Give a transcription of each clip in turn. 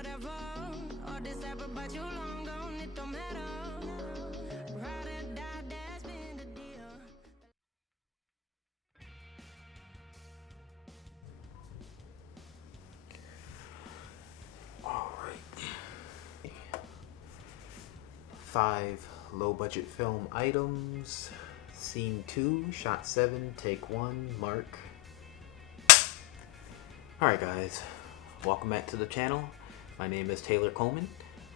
whatever. All this ever but you long gone, it don't matter. Ride or die, that's been the deal. Alright. 5 low budget film items. Scene 2, shot 7, take 1, mark. Alright guys, welcome back to the channel. My name is Taylor Coleman.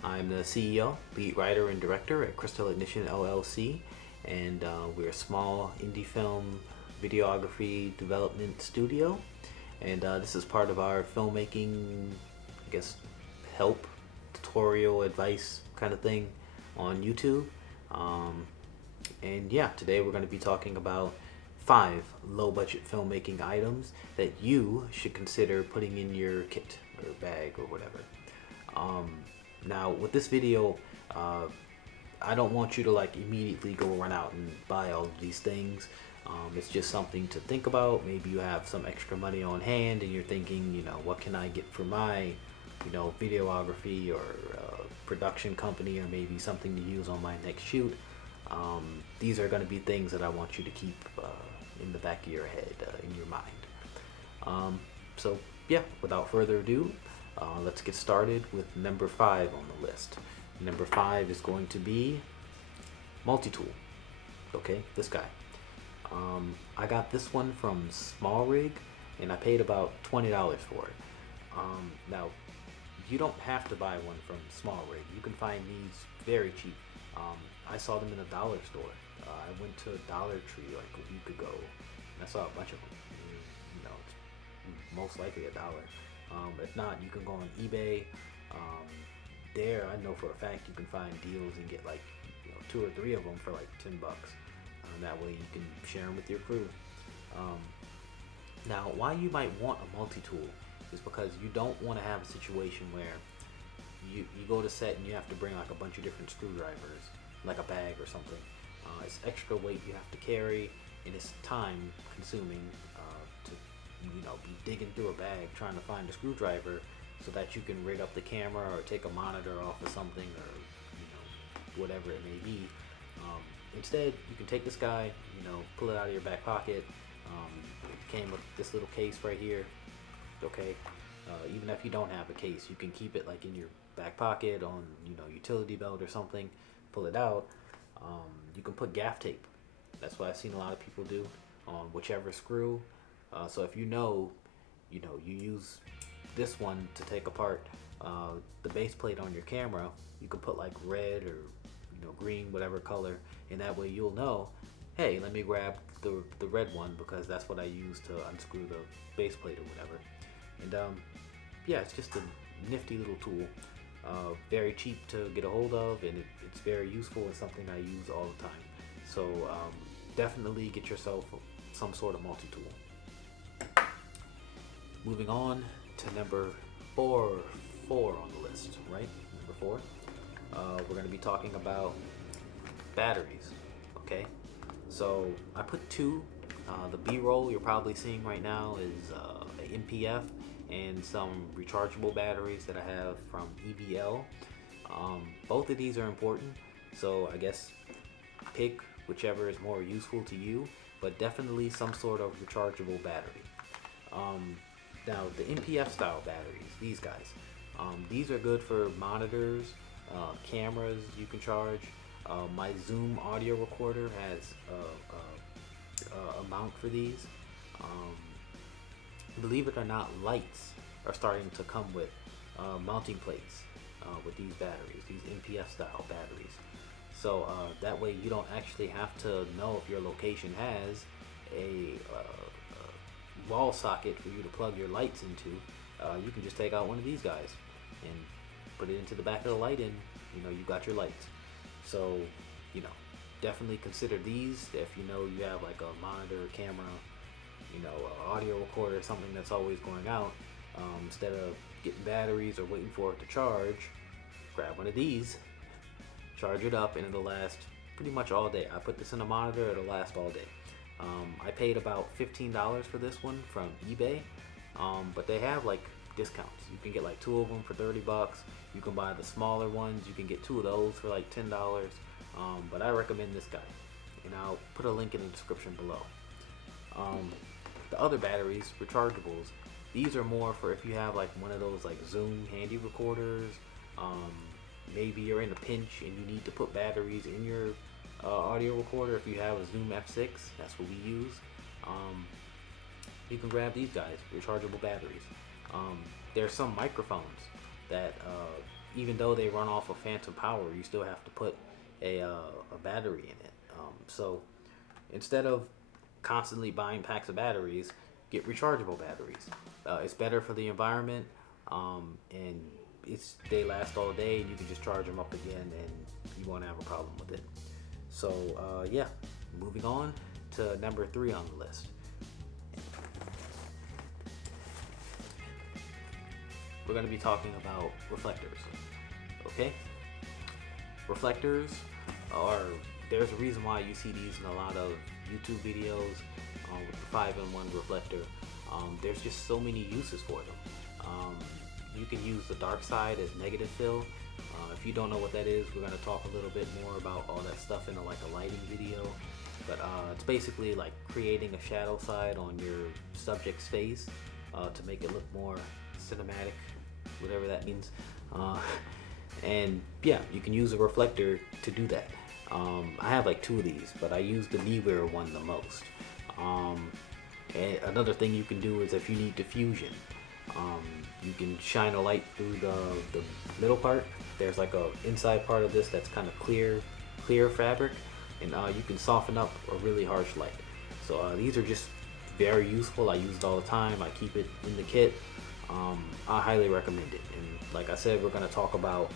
I'm the CEO, lead writer, and director at Crystal Ignition LLC, and we're a small indie film videography development studio. And this is part of our filmmaking, I guess, help, tutorial, advice kind of thing on YouTube. And yeah, today we're going to be talking about 5 low budget filmmaking items that you should consider putting in your kit or bag or whatever. Now with this video, I don't want you to like immediately go run out and buy all of these things. It's just something to think about. Maybe you have some extra money on hand and you're thinking, you know, what can I get for my, you know, videography or production company, or maybe something to use on my next shoot. These are going to be things that I want you to keep in the back of your head, in your mind. So yeah, without further ado, let's get started with number 5 on the list. Number 5 is going to be multi-tool. Okay, this guy. I got this one from Small Rig, and I paid about $20 for it. Now, you don't have to buy one from Small Rig. You can find these very cheap. I saw them in a dollar store. I went to Dollar Tree like a week ago, and I saw a bunch of them. You know, it's most likely $1. If not, you can go on eBay. There, I know for a fact you can find deals and get like, you know, 2 or 3 of them for like $10. That way you can share them with your crew. Now, why you might want a multi-tool is because you don't want to have a situation where you go to set and you have to bring like a bunch of different screwdrivers, like a bag or something. It's extra weight you have to carry, and it's time consuming to, you know, be digging through a bag trying to find a screwdriver so that you can rig up the camera or take a monitor off of something, or, you know, whatever it may be. Instead, you can take this guy, you know, pull it out of your back pocket. It came with this little case right here. Okay, even if you don't have a case, you can keep it like in your back pocket on, you know, utility belt or something. Pull it out. You can put gaff tape. That's what I've seen a lot of people do on whichever screw. So if you know, you use this one to take apart the base plate on your camera, you can put like red or, you know, green, whatever color, and that way you'll know, hey, let me grab the red one because that's what I use to unscrew the base plate or whatever. And yeah, it's just a nifty little tool. Very cheap to get a hold of, and it's very useful and something I use all the time. So definitely get yourself some sort of multi-tool. Moving on to number 4 on the list, right? Number 4. We're going to be talking about batteries. Okay, so I put 2. The B-roll you're probably seeing right now is an MPF and some rechargeable batteries that I have from EVL. Both of these are important, so I guess pick whichever is more useful to you, but definitely some sort of rechargeable battery. Now the MPF style batteries, these guys, these are good for monitors, cameras you can charge. My Zoom audio recorder has a mount for these. Believe it or not, lights are starting to come with mounting plates with these batteries, these MPF style batteries. So that way you don't actually have to know if your location has a wall socket for you to plug your lights into. You can just take out one of these guys and put it into the back of the light, and you know, you got your lights. So, you know, definitely consider these if you know you have like a monitor, camera, you know, audio recorder, something that's always going out. Instead of getting batteries or waiting for it to charge, grab one of these, charge it up, and it'll last pretty much all day. I put this in a monitor, it'll last all day. I paid about $15 for this one from eBay, but they have like discounts. You can get like 2 of them for 30 bucks. You can buy the smaller ones. You can get 2 of those for like $10. But I recommend this guy, and I'll put a link in the description below. The other batteries, rechargeables, these are more for if you have like one of those like Zoom handy recorders. Maybe you're in a pinch and you need to put batteries in your audio recorder. If you have a Zoom F6, that's what we use. You can grab these guys, rechargeable batteries. There's some microphones that even though they run off of phantom power, you still have to put a battery in it. So instead of constantly buying packs of batteries, get rechargeable batteries. It's better for the environment, and they last all day, and you can just charge them up again and you won't have a problem with it. So yeah, moving on to number 3 on the list. We're going to be talking about reflectors. Okay? Reflectors there's a reason why you see these in a lot of YouTube videos with the 5-in-1 reflector. There's just so many uses for them. You can use the dark side as negative fill. If you don't know what that is, we're going to talk a little bit more about all that stuff in like a lighting video. But it's basically like creating a shadow side on your subject's face to make it look more cinematic, whatever that means. And yeah, you can use a reflector to do that. I have like 2 of these, but I use the Neewer one the most. And another thing you can do is if you need diffusion, you can shine a light through the middle part. There's like a inside part of this that's kind of clear fabric, and you can soften up a really harsh light. So these are just very useful. I use it all the time. I keep it in the kit. I highly recommend it. And like I said, we're going to talk about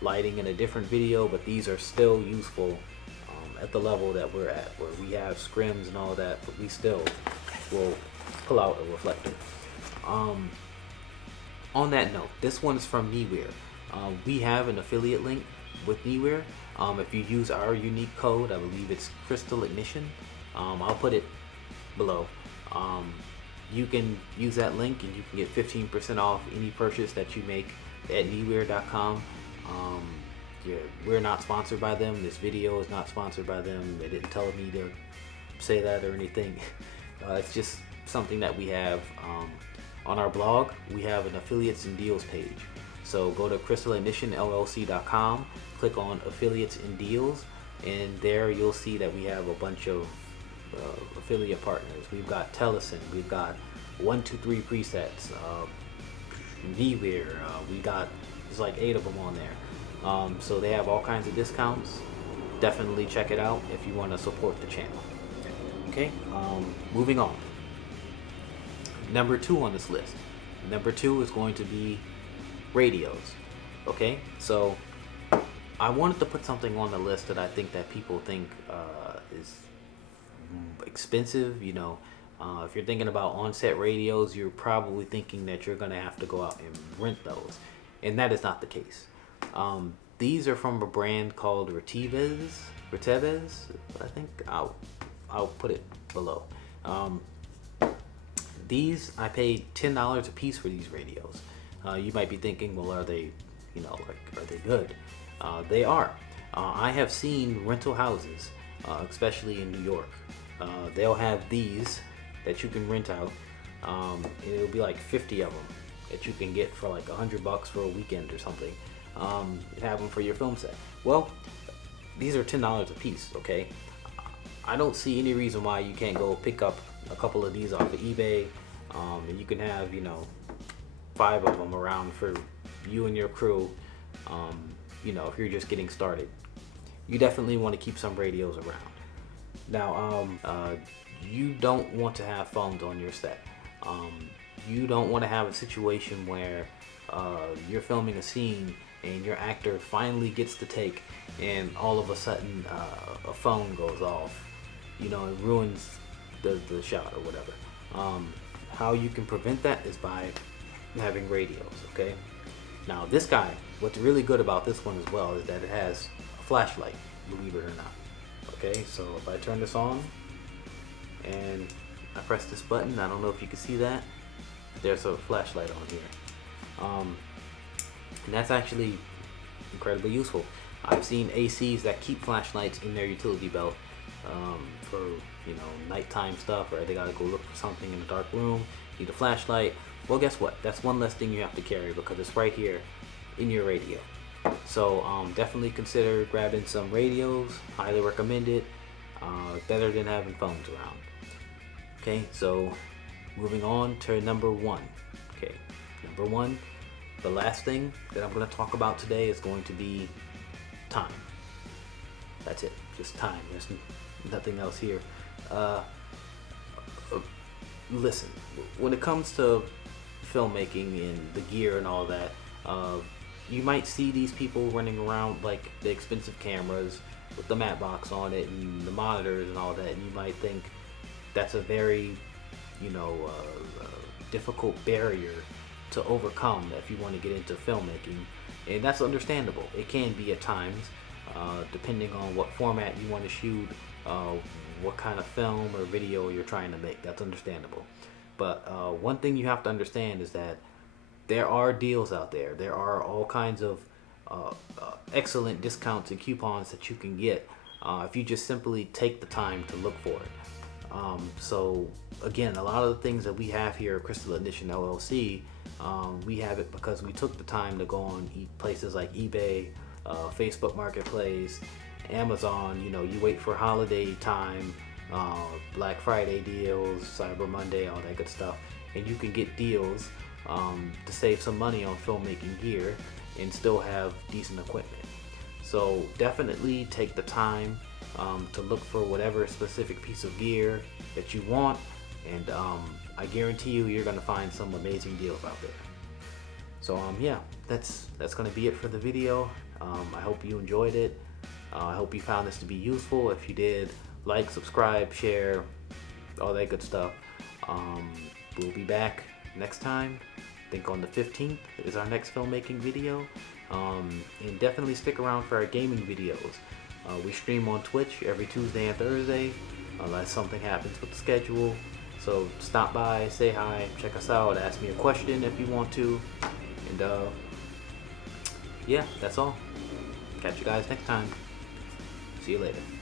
lighting in a different video, but these are still useful at the level that we're at, where we have scrims and all that, but we still will pull out a reflector. On that note, this one is from Neewer. We have an affiliate link with Neewer. If you use our unique code, I believe it's Crystal Ignition. I'll put it below. You can use that link and you can get 15% off any purchase that you make at Neewer.com. Yeah, we're not sponsored by them. This video is not sponsored by them. They didn't tell me to say that or anything. It's just something that we have on our blog. We have an affiliates and deals page. So go to crystalignitionllc.com, click on affiliates and deals, and there you'll see that we have a bunch of affiliate partners. We've got Telesen, we've got 123 presets, Neewer, we got, there's like 8 of them on there. So they have all kinds of discounts. Definitely check it out if you want to support the channel. Okay, moving on. Number 2 on this list. Number 2 is going to be radios. Okay, so I wanted to put something on the list that I think that people think is expensive. You know, if you're thinking about on-set radios, you're probably thinking that you're going to have to go out and rent those, and that is not the case. These are from a brand called Retevez. I think I'll put it below. These, I paid $10 a piece for these radios. You might be thinking, well, are they, are they good? They are. I have seen rental houses, especially in New York. They'll have these that you can rent out, and it'll be like 50 of them that you can get for like $100 for a weekend or something. Have them for your film set. Well, these are $10 a piece, okay? I don't see any reason why you can't go pick up a couple of these off of eBay, and you can have, 5 of them around for you and your crew, if you're just getting started. You definitely want to keep some radios around. Now, you don't want to have phones on your set. You don't want to have a situation where you're filming a scene and your actor finally gets the take and all of a sudden a phone goes off. It ruins the shot or whatever. How you can prevent that is by having radios, okay? Now this guy, what's really good about this one as well is that it has a flashlight, believe it or not. Okay, so if I turn this on and I press this button, I don't know if you can see that, there's a flashlight on here. And that's actually incredibly useful. I've seen ACs that keep flashlights in their utility belt for nighttime stuff, or they gotta go look for something in a dark room, need a flashlight. Well, guess what? That's one less thing you have to carry because it's right here in your radio. So definitely consider grabbing some radios. Highly recommend it. Better than having phones around. Okay, so moving on to number one. Okay, number one, the last thing that I'm going to talk about today is going to be time. That's it, just time. There's nothing else here. Listen, when it comes to filmmaking and the gear and all that, you might see these people running around like the expensive cameras with the matte box on it and the monitors and all that, and you might think that's a very difficult barrier to overcome if you want to get into filmmaking, and that's understandable. It can be at times, depending on what format you want to shoot, what kind of film or video you're trying to make. That's understandable. But one thing you have to understand is that there are deals out there. There are all kinds of excellent discounts and coupons that you can get if you just simply take the time to look for it. So again, a lot of the things that we have here at Crystal Ignition LLC, we have it because we took the time to go on places like eBay, Facebook Marketplace, Amazon. You wait for holiday time, Black Friday deals, Cyber Monday, all that good stuff, and you can get deals to save some money on filmmaking gear and still have decent equipment. So definitely take the time to look for whatever specific piece of gear that you want, and I guarantee you're gonna find some amazing deals out there. So yeah, that's gonna be it for the video. I hope you enjoyed it. I hope you found this to be useful. If you did, like, subscribe, share, all that good stuff. We'll be back next time. I think on the 15th is our next filmmaking video. And definitely stick around for our gaming videos. We stream on Twitch every Tuesday and Thursday, unless something happens with the schedule. So stop by, say hi, check us out, ask me a question if you want to. And yeah, that's all. Catch you guys next time. See you later.